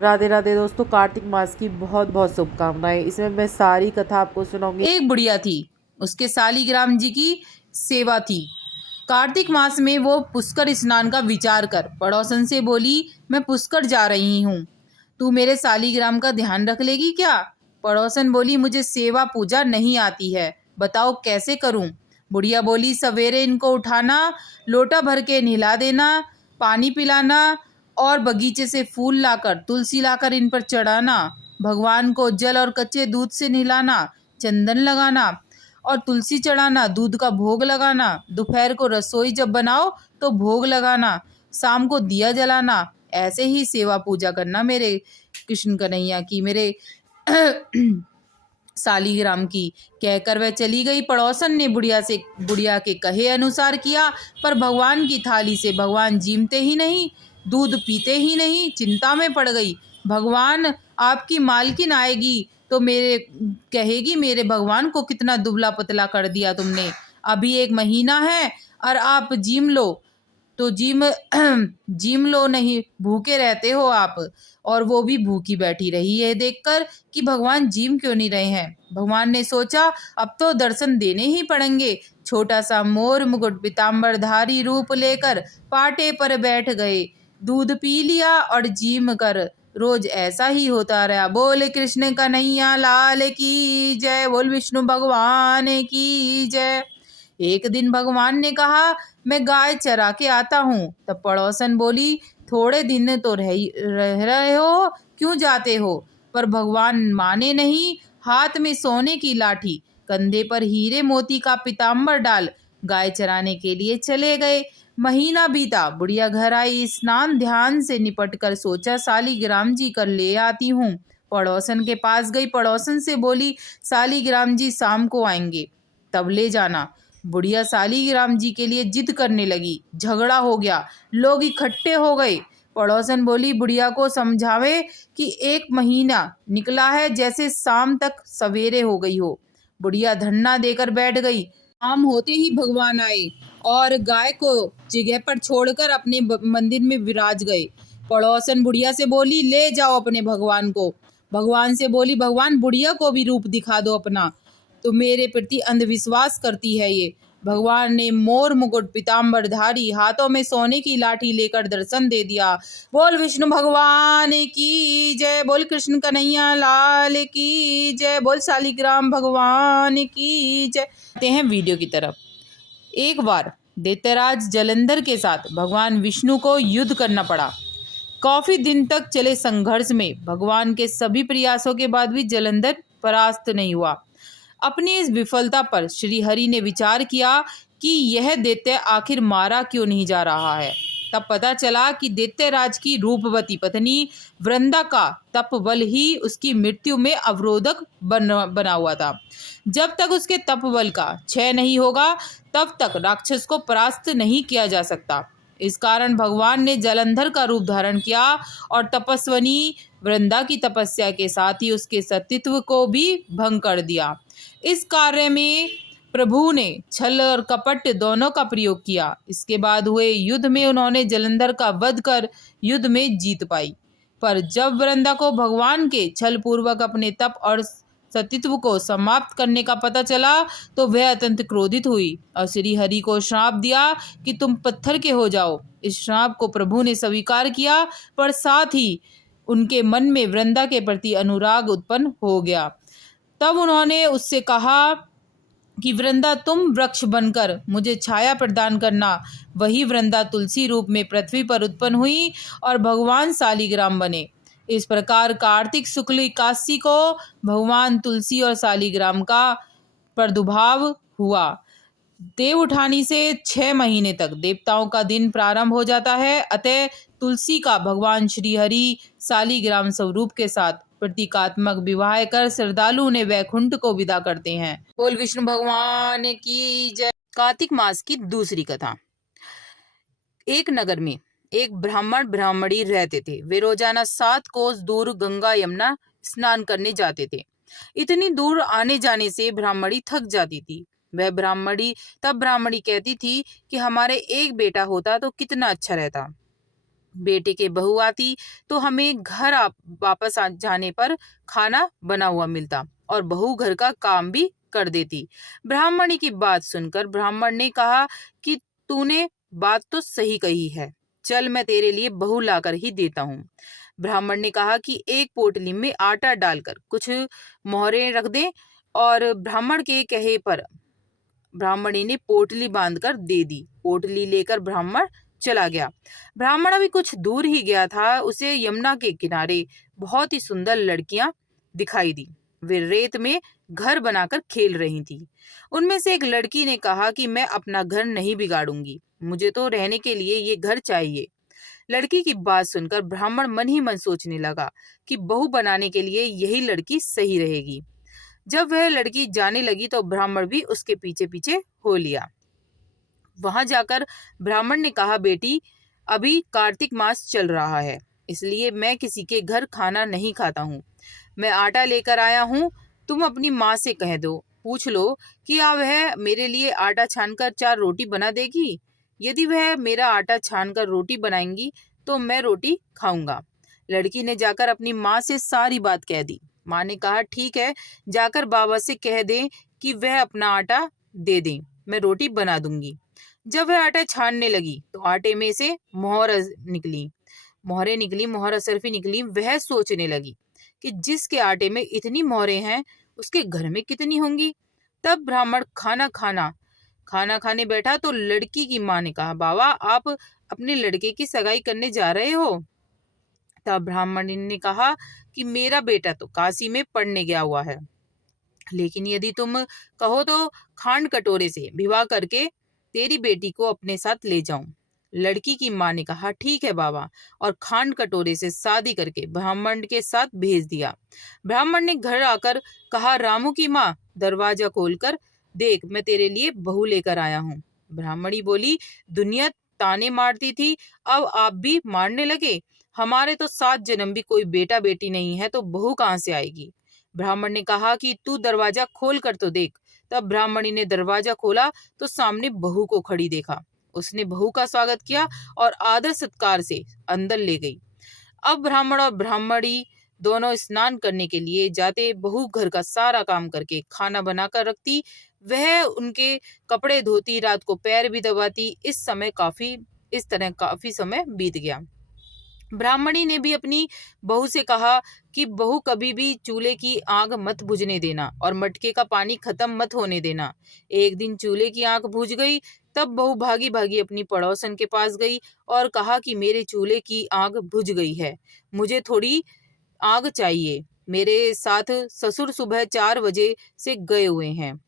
राधे राधे दोस्तों, कार्तिक मास की बहुत बहुत शुभकामनाएं। इसमें मैं सारी कथा आपको सुनाऊंगी। एक बुढ़िया थी, उसके सालीग्राम जी की सेवा थी। कार्तिक मास में वो पुष्कर स्नान का विचार कर पड़ोसन से बोली, मैं पुष्कर जा रही हूँ, तू मेरे सालीग्राम का ध्यान रख लेगी क्या? पड़ोसन बोली, मुझे सेवा पूजा नहीं आती है, बताओ कैसे करूँ? बुढ़िया बोली, सवेरे इनको उठाना, लोटा भर के नहला देना, पानी पिलाना और बगीचे से फूल लाकर, तुलसी लाकर इन पर चढ़ाना, भगवान को जल और कच्चे दूध से नहलाना, चंदन लगाना और तुलसी चढ़ाना, दूध का भोग लगाना, दोपहर को रसोई जब बनाओ तो भोग लगाना, शाम को दिया जलाना। ऐसे ही सेवा पूजा करना मेरे कृष्ण कन्हैया की, मेरे सालीग्राम की। कहकर वह चली गई। पड़ोसन ने बुढ़िया के कहे अनुसार किया, पर भगवान की थाली से भगवान जीमते ही नहीं, दूध पीते ही नहीं। चिंता में पड़ गई। भगवान आपकी मालकिन आएगी तो मेरे कहेगी, मेरे भगवान को कितना दुबला पतला कर दिया तुमने, अभी 1 महीना है और आप जिम लो तो जिम लो, नहीं भूखे रहते हो आप। और वो भी भूखी बैठी रही है देखकर कि भगवान जिम क्यों नहीं रहे हैं। भगवान ने सोचा, अब तो दर्शन देने ही पड़ेंगे। छोटा सा मोर मुकुट पीताम्बरधारी रूप लेकर पाटे पर बैठ गए, दूध पी लिया और जिम कर। रोज ऐसा ही होता रहा। बोल कृष्ण कन्हैया लाल की जय, बोल विष्णु भगवान की जय। एक दिन भगवान ने कहा, मैं गाय चरा के आता हूँ। तब पड़ोसन बोली, थोड़े दिन तो रह रहे हो, क्यों जाते हो? पर भगवान माने नहीं। हाथ में सोने की लाठी, कंधे पर हीरे मोती का पीताम्बर डाल गाय चराने के लिए चले गए। महीना बीता, बुढ़िया घर आई, स्नान ध्यान से निपट कर सोचा, सालीग्राम जी कर ले आती हूँ। पड़ोसन के पास गई, पड़ोसन से बोली, सालीग्राम जी शाम को आएंगे, तब ले जाना। बुढ़िया सालीग्राम जी के लिए जिद करने लगी, झगड़ा हो गया, लोग इकट्ठे हो गए। पड़ोसन बोली, बुढ़िया को समझावे कि 1 महीना निकला है, जैसे शाम तक सवेरे हो गई हो। बुढ़िया धन्ना देकर बैठ गई। शाम होते ही भगवान आए और गाय को जगह पर छोड़कर अपने मंदिर में विराज गए। पड़ोसन बुढ़िया से बोली, ले जाओ अपने भगवान को। भगवान से बोली, भगवान बुढ़िया को भी रूप दिखा दो अपना, तो मेरे प्रति अंधविश्वास करती है ये। भगवान ने मोर मुकुट पीताम्बरधारी, हाथों में सोने की लाठी लेकर दर्शन दे दिया। बोल विष्णु भगवान की जय, बोल कृष्ण कन्हैया लाल की जय, बोल शालिग्राम भगवान की जय। आते हैं वीडियो की तरफ। एक बार दैत्यराज जलंधर के साथ भगवान विष्णु को युद्ध करना पड़ा। काफी दिन तक चले संघर्ष में भगवान के सभी प्रयासों के बाद भी जलंधर परास्त नहीं हुआ। अपनी इस विफलता पर श्री हरि ने विचार किया कि यह दैत्य आखिर मारा क्यों नहीं जा रहा है। तब पता चला कि दैत्यराज की रूपवती पत्नी वृंदा का तप बल ही उसकी मृत्यु में अवरोधक बना हुआ था। जब तक उसके तप बल का क्षय नहीं होगा, तब तक राक्षस को परास्त नहीं किया जा सकता। इस कारण भगवान ने जलंधर का रूप धारण किया और तपस्विनी वृंदा की तपस्या के साथ ही उसके सतीत्व को भी भंग कर दिया। इस कार्य में प्रभु ने छल और कपट दोनों का प्रयोग किया। इसके बाद हुए युद्ध में उन्होंने जलंधर का वध कर युद्ध में जीत पाई। पर जब वृंदा को भगवान के छल पूर्वक अपने तप और सतीत्व को समाप्त करने का पता चला, तो वह अत्यंत क्रोधित हुई और श्री हरि को श्राप दिया कि तुम पत्थर के हो जाओ। इस श्राप को प्रभु ने स्वीकार किया, पर साथ ही उनके मन में वृंदा के प्रति अनुराग उत्पन्न हो गया। तब उन्होंने उससे कहा कि वृंदा, तुम वृक्ष बनकर मुझे छाया प्रदान करना। वही वृंदा तुलसी रूप में पृथ्वी पर उत्पन्न हुई और भगवान सालीग्राम बने। इस प्रकार कार्तिक शुक्ल एकादशी को भगवान तुलसी और सालीग्राम का प्रादुर्भाव हुआ। देव उठानी से 6 महीने तक देवताओं का दिन प्रारंभ हो जाता है। अतः तुलसी का भगवान श्री हरि सालीग्राम स्वरूप के साथ प्रतीकात्मक विवाह कर श्रद्धालु ने वैकुंठ को विदा करते हैं। बोल विष्णु भगवान की जय। कार्तिक मास की दूसरी कथा। एक नगर में एक ब्राह्मण ब्राह्मणी रहते थे। वे रोजाना 7 कोस दूर गंगा यमुना स्नान करने जाते थे। इतनी दूर आने जाने से ब्राह्मणी थक जाती थी। वह ब्राह्मणी कहती थी कि हमारे एक बेटा होता तो कितना अच्छा रहता। बेटे के बहू आती तो हमें घर वापस आ जाने पर खाना बना हुआ मिलता और बहू घर का काम भी कर देती। ब्राह्मणी की बात सुनकर ब्राह्मण ने कहा कि तूने बात तो सही कही है, चल मैं तेरे लिए बहू लाकर ही देता हूँ। ब्राह्मण ने कहा कि एक पोटली में आटा डालकर कुछ मोहरें रख दे, और ब्राह्मण के कहे पर ब्राह्मणी ने पोटली बांधकर दे दी। पोटली लेकर ब्राह्मण चला गया। ब्राह्मण अभी कुछ दूर ही गया था, उसे यमुना के किनारे बहुत ही सुंदर लड़कियां दिखाई दी। वे रेत में घर बनाकर खेल रही थी। उनमें से एक लड़की ने कहा कि मैं अपना घर नहीं बिगाड़ूंगी, मुझे तो रहने के लिए ये घर चाहिए। लड़की की बात सुनकर ब्राह्मण मन ही मन सोचने लगा कि बहू बनाने के लिए यही लड़की सही रहेगी। जब वह लड़की जाने लगी तो ब्राह्मण भी उसके पीछे पीछे हो लिया। वहां जाकर ब्राह्मण ने कहा, बेटी अभी कार्तिक मास चल रहा है, इसलिए मैं किसी के घर खाना नहीं खाता हूँ। मैं आटा लेकर आया हूँ, तुम अपनी माँ से कह दो, पूछ लो कि वह मेरे लिए आटा छानकर 4 रोटी बना देगी। यदि वह मेरा आटा छानकर रोटी बनाएंगी तो मैं रोटी खाऊंगा। लड़की ने जाकर अपनी माँ से सारी बात कह दी। माँ ने कहा, ठीक है, जाकर बाबा से कह दें कि वह अपना आटा दे दें, मैं रोटी बना दूंगी। जब वह आटा छानने लगी तो आटे में से मोहरें निकली, मोहर असरफी निकली। वह सोचने लगी कि जिसके आटे में इतनी मोहरें हैं उसके घर में कितनी होंगी। तब ब्राह्मण खाना खाने बैठा तो लड़की की माँ ने कहा, बाबा आप अपने लड़के की सगाई करने जा रहे हो? तब ब्राह्मण ने कहा कि मेरा बेटा तो काशी में पढ़ने गया हुआ है, लेकिन यदि तुम कहो तो खांड कटोरे से विवाह करके तेरी बेटी को अपने साथ ले जाऊं। लड़की की माँ ने कहा, ठीक है बाबा, और खांड कटोरे से शादी करके ब्राह्मण के साथ भेज दिया। ब्राह्मण ने घर आकर कहा, रामू की माँ दरवाजा खोलकर देख, मैं तेरे लिए बहू लेकर आया हूँ। ब्राह्मणी बोली, दुनिया ताने मारती थी, अब आप भी मारने लगे? हमारे तो 7 जन्म भी कोई बेटा बेटी नहीं है, तो बहू कहाँ से आएगी? ब्राह्मण ने कहा कि तू दरवाजा खोल कर तो देख। तब ब्राह्मणी ने दरवाजा खोला तो सामने बहू को खड़ी देखा। उसने बहू का स्वागत किया और आदर सत्कार से अंदर ले गई। अब ब्राह्मण और ब्राह्मणी दोनों स्नान करने के लिए जाते। बहू घर का सारा काम करके खाना बनाकर रखती, वह उनके कपड़े धोती, रात को पैर भी दबाती। इस तरह काफी समय बीत गया। ब्राह्मणी ने भी अपनी बहू से कहा कि बहू कभी भी चूल्हे की आग मत बुझने देना और मटके का पानी खत्म मत होने देना। एक दिन चूल्हे की आग बुझ गई, तब बहू भागी भागी अपनी पड़ोसन के पास गई और कहा कि मेरे चूल्हे की आग बुझ गई है, मुझे थोड़ी आग चाहिए। मेरे साथ ससुर सुबह 4 बजे से गए हुए हैं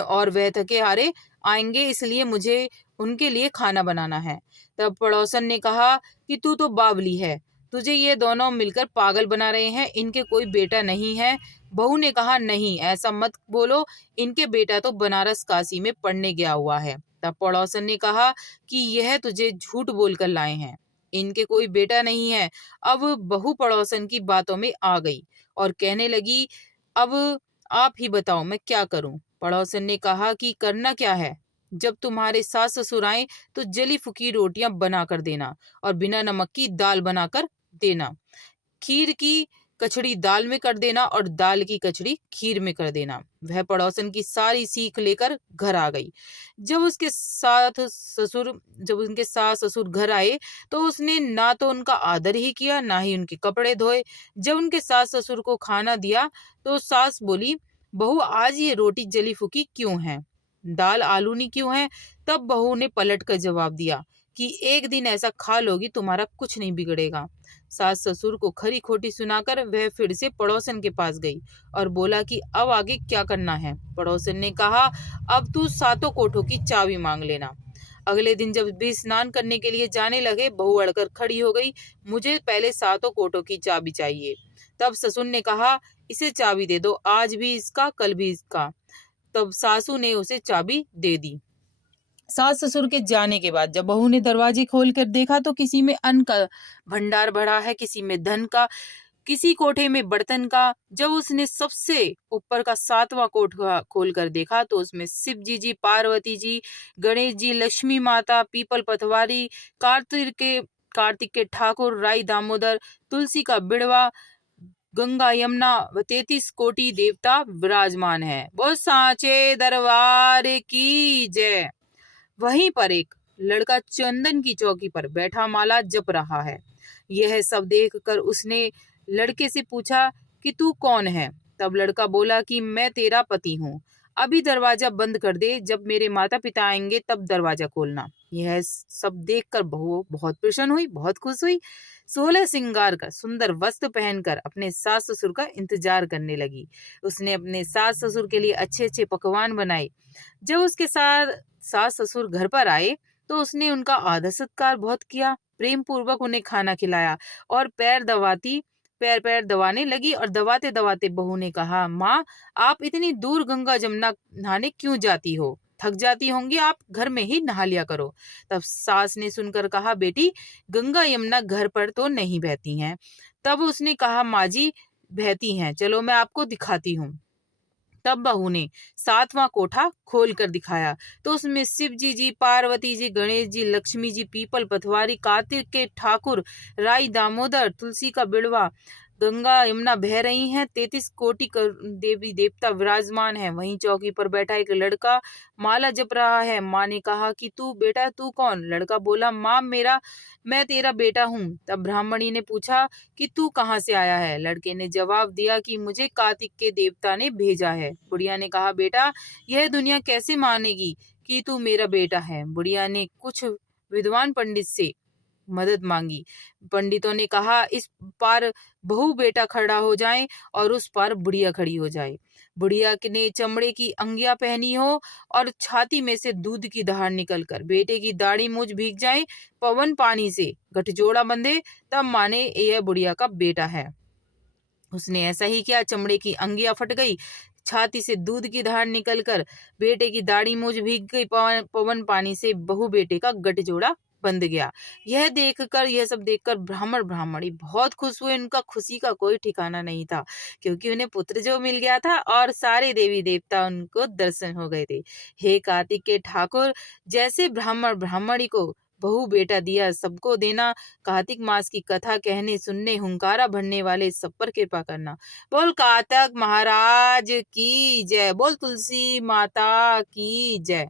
और वह थके हारे आएंगे, इसलिए मुझे उनके लिए खाना बनाना है। तब पड़ोसन ने कहा कि तू तो बावली है, तुझे ये दोनों मिलकर पागल बना रहे हैं, इनके कोई बेटा नहीं है। बहू ने कहा, नहीं ऐसा मत बोलो, इनके बेटा तो बनारस काशी में पढ़ने गया हुआ है। तब पड़ोसन ने कहा कि यह तुझे झूठ बोलकर लाए हैं, इनके कोई बेटा नहीं है। अब बहू पड़ोसन की बातों में आ गई और कहने लगी, अब आप ही बताओ मैं क्या करूं? पड़ोसन ने कहा कि करना क्या है, जब तुम्हारे सास ससुर आए तो जली फुकी रोटियां बना कर देना और बिना नमक की दाल बनाकर देना। खीर की कचड़ी दाल में कर देना और दाल की कचड़ी खीर में कर देना। वह पड़ोसन की सारी सीख लेकर घर आ गई। जब उनके सास ससुर घर आए तो उसने ना तो उनका आदर ही किया, ना ही उनके कपड़े धोए। जब उनके सास ससुर को खाना दिया तो सास बोली, बहू आज ये रोटी जली फूकी क्यों है, दाल आलू नहीं क्यों है? तब बहू ने पलट कर जवाब दिया कि एक दिन ऐसा खा लोगी तुम्हारा कुछ नहीं बिगड़ेगा। सास ससुर को खरी खोटी सुनाकर वह फिर से पड़ोसन के पास गई और बोला कि अब आगे क्या करना है? पड़ोसन ने कहा, अब तू 7 कोठों की चाबी मांग लेना। अगले दिन जब भी स्नान करने के लिए जाने लगे, बहू अड़कर खड़ी हो गई, मुझे पहले 7 कोठों की चाबी चाहिए। तब ससुर ने कहा, इसे चाबी दे दो, आज भी इसका कल भी इसका। तब सासू ने उसे चाबी दे दी। सास ससुर के जाने के बाद जब बहू ने दरवाजे खोलकर देखा तो किसी में अन्न का भंडार भरा है, किसी में धन का, किसी कोठे में बर्तन का। जब उसने सबसे ऊपर का 7वां कोठा खोलकर देखा तो उसमें शिव जी, पार्वती जी, गणेश जी, लक्ष्मी माता, पीपल पतवारी, कार्तिक के ठाकुर, राई दामोदर, तुलसी का बिड़वा, गंगा यमुना व 33 कोटि देवता विराजमान है। बोल सांचे दरबार की जय। वहीं पर एक लड़का चंदन की चौकी पर बैठा माला जप रहा है। यह सब देखकर उसने लड़के से पूछा कि तू कौन है? तब लड़का बोला कि मैं तेरा पति हूँ। अभी दरवाजा बंद कर दे, जब मेरे माता पिता आएंगे तब दरवाजा खोलना। यह सब देखकर बहू बहुत प्रसन्न हुई, बहुत खुश हुई। 16 श्रृंगार कर सुंदर वस्त्र पहनकर अपने सास ससुर का इंतजार करने लगी। उसने अपने सास ससुर के लिए अच्छे अच्छे पकवान बनाए। जब उसके साथ सास ससुर घर पर आए तो उसने उनका आदर सत्कार बहुत किया, प्रेम पूर्वक उन्हें खाना खिलाया और पैर पैर दबाने लगी। और दबाते दबाते बहू ने कहा, माँ आप इतनी दूर गंगा जमुना नहाने क्यों जाती हो? थक जाती होंगी, आप घर में ही नहा लिया करो। तब सास ने सुनकर कहा, बेटी गंगा यमुना घर पर तो नहीं बहती हैं। तब उसने कहा, माँ जी बहती हैं, चलो मैं आपको दिखाती हूँ। तब बहू ने 7वां कोठा खोल कर दिखाया तो उसमें शिव जी, पार्वती जी, गणेश जी, लक्ष्मी जी, पीपल पथवारी, कार्तिक के ठाकुर, राई दामोदर, तुलसी का बिड़वा, गंगा यमुना बह रही हैं। 33 कोटि देवी देवता विराजमान है। वहीं चौकी पर बैठा एक लड़का माला जप रहा है। माँ ने कहा कि तू बेटा तू कौन? लड़का बोला, माँ मैं तेरा बेटा हूँ। तब ब्राह्मणी ने पूछा कि तू कहाँ से आया है? लड़के ने जवाब दिया कि मुझे कार्तिक के देवता ने भेजा है। बुढ़िया ने कहा, बेटा यह दुनिया कैसे मानेगी कि तू मेरा बेटा है? बुढ़िया ने कुछ विद्वान पंडित से मदद मांगी। पंडितों ने कहा, इस पार बहू बेटा खड़ा हो जाए और उस पार बुढ़िया खड़ी हो जाए। बुढ़िया ने चमड़े की अंगिया पहनी हो और छाती में से दूध की धार निकलकर बेटे की दाढ़ी मूछ भीग जाए, पवन पानी से गठजोड़ा बंधे, तब माने यह बुढ़िया का बेटा है। उसने ऐसा ही किया। चमड़े की अंगिया फट गई, छाती से दूध की धार निकलकर बेटे की दाढ़ी मूछ भीग गई, पवन पानी से बहू बेटे का गठजोड़ा बंध गया। यह सब देखकर ब्राह्मण ब्राह्मणी बहुत खुश हुए। उनका खुशी का कोई ठिकाना नहीं था, क्योंकि उन्हें पुत्र जो मिल गया था और सारे देवी देवता उनको दर्शन हो गए थे। हे कार्तिक के ठाकुर, जैसे ब्राह्मण ब्राह्मणी को बहू बेटा दिया, सबको देना। कार्तिक मास की कथा कहने सुनने हुंकारा भरने वाले सब पर कृपा करना। बोल कार्तिक महाराज की जय। बोल तुलसी माता की जय।